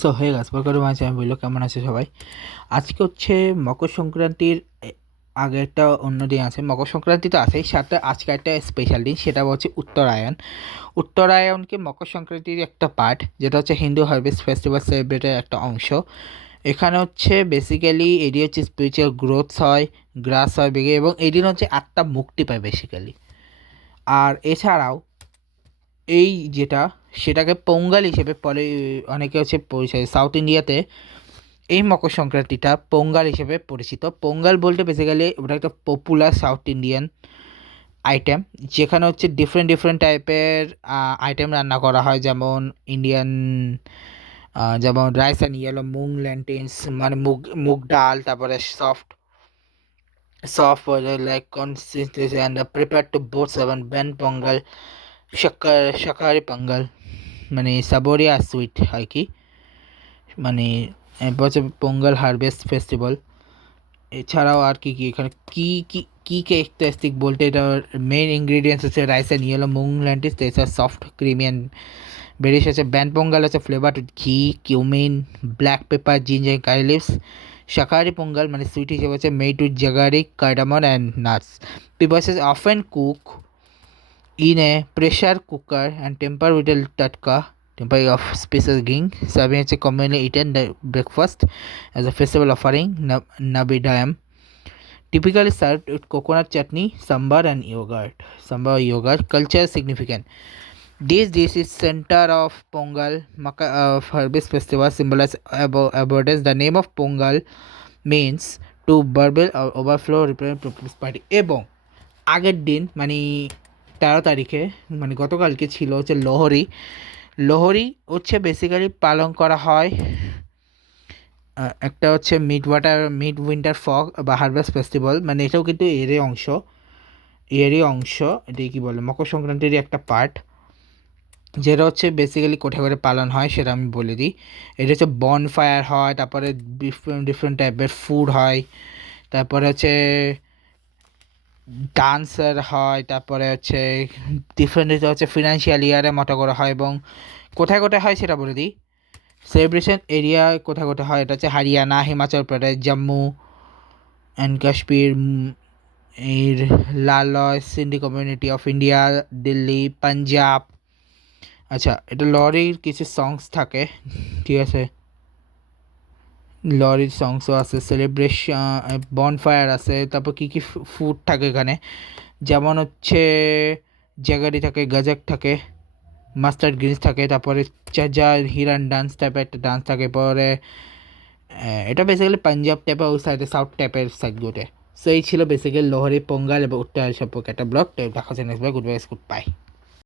So hey গাছ প্রকার মাঝে আমি বললো কেমন আছে সবাই। আজকে হচ্ছে মকর সংক্রান্তির আগে একটা অন্য দিন আছে, মকর সংক্রান্তি তো আছেই, সাথে আজকে একটা স্পেশাল দিন, সেটা হচ্ছে উত্তরায়ণ। উত্তরায়ণকে মকর সংক্রান্তির একটা পার্ট, যেটা হচ্ছে হিন্দু হারভেস্ট ফেস্টিভ্যাল সেলিব্রেটের একটা অংশ। এখানে হচ্ছে বেসিক্যালি এটি হচ্ছে স্পিরিচুয়াল গ্রোথ হয়, গ্রাস হয় বেগে, এবং এদিন হচ্ছে আত্মা মুক্তি পায় বেসিক্যালি। আর এছাড়াও এই যেটা সেটাকে পোঙ্গল হিসেবে পরে অনেকে হচ্ছে পরিচয় সাউথ ইন্ডিয়াতে এই মকর সংক্রান্তিটা পোঙ্গল হিসেবে পরিচিত। পোঙ্গল বলতে বেসিক্যালি ওটা একটা পপুলার সাউথ ইন্ডিয়ান আইটেম, যেখানে হচ্ছে ডিফারেন্ট ডিফারেন্ট টাইপের আইটেম রান্না করা হয়, যেমন ইন্ডিয়ান, যেমন রাইস অ্যান্ড ইয়েলো মুগ ল্যান্টেন্স, মানে মুগ মুগ ডাল, তারপরে soft soft like consistency and prepare two both সেভেন বেন পোঙ্গল, শাকাহারি পোঙ্গল, মানে সাবোরিয়া সুইট হয় কি, মানে এরপর হচ্ছে পোঙ্গল হারভেস্ট ফেস্টিভ্যাল। এছাড়াও আর কি কি এখানে কি কি কি ক্যারেক্টারিস্টিক বলতে, এটার মেইন ইনগ্রিডিয়েন্টস হচ্ছে rice and yellow moong lentils, এছাড়া সফট ক্রিমি অ্যান্ড বেরিশ আছে। ব্যান পোঙ্গল আছে flavour ghee, cumin, black pepper, ginger, curry leaves. শাকাহারি পোঙ্গল মানে সুইট হিসেবে হচ্ছে made with jaggery, cardamom and nuts. People often cook in a pressure cooker and temper with a tatka temper of species ghee, serving as a commonly eaten breakfast as a festival offering. Nabidayam typically served with coconut chutney, sambar and yogurt. Sambar yogurt culture significant. This dish is center of Pongal harvest festival, symbolize abundance. The name of Pongal means to burble or overflow, represent prosperity. এবং আগের দিন মানে 13 তারিখে, মানে গতকালকে ছিল হচ্ছে লোহরি। লোহরি হচ্ছে বেসিক্যালি পালন করা হয়, একটা হচ্ছে মিড উইন্টার ফগ বা হারভেস্ট ফেস্টিভ্যাল, মানে এটাও কিন্তু এরই অংশ এটাই কি বলে মকর সংক্রান্তিরই একটা পার্ট, যেটা হচ্ছে বেসিক্যালি কোথায় করে পালন হয় সেটা আমি বলে দিই। এটা হচ্ছে বনফায়ার হয়, তারপরে ডিফারেন্ট ডিফারেন্ট টাইপের ফুড হয়, তারপরে হচ্ছে ডান্সার হয়, তারপরে হচ্ছে ডিফারেন্ট হচ্ছে ফিনান্সিয়াল ইয়ারের মতো করে হয়। এবং কোথায় কোথায় হয় সেটা বলে দিই। সেলিব্রেশন এরিয়া কোথায় কোথায় হয়, এটা হচ্ছে হরিয়ানা, হিমাচল প্রদেশ, জম্মু অ্যান্ড কাশ্মীর, এর লালয় Sindhi community of India, Delhi, Punjab. আচ্ছা, এটা লরির কিছু সংস থাকে, ঠিক আছে, লরির সংসও আছে, সেলিব্রেশন বনফায়ার আছে, তারপর কী কী ফুড থাকে এখানে, যেমন হচ্ছে জাগারি থাকে, গাজক থাকে, মাস্টার্ড গ্রিনস থাকে, তারপরে চাজা হিরান ডান্স টাইপের একটা ডান্স থাকে। পরে এটা বেসিক্যালি পাঞ্জাব টাইপের ওই সাইডে, সাউথ টাইপের সাইডগুলোতে। সো এই ছিল বেসিক্যালি লোহরি, পোঙ্গল এবং উত্তরায়ণ সম্পর্কে একটা ব্লগ। দেখা যায় next blog. Good bye, good bye.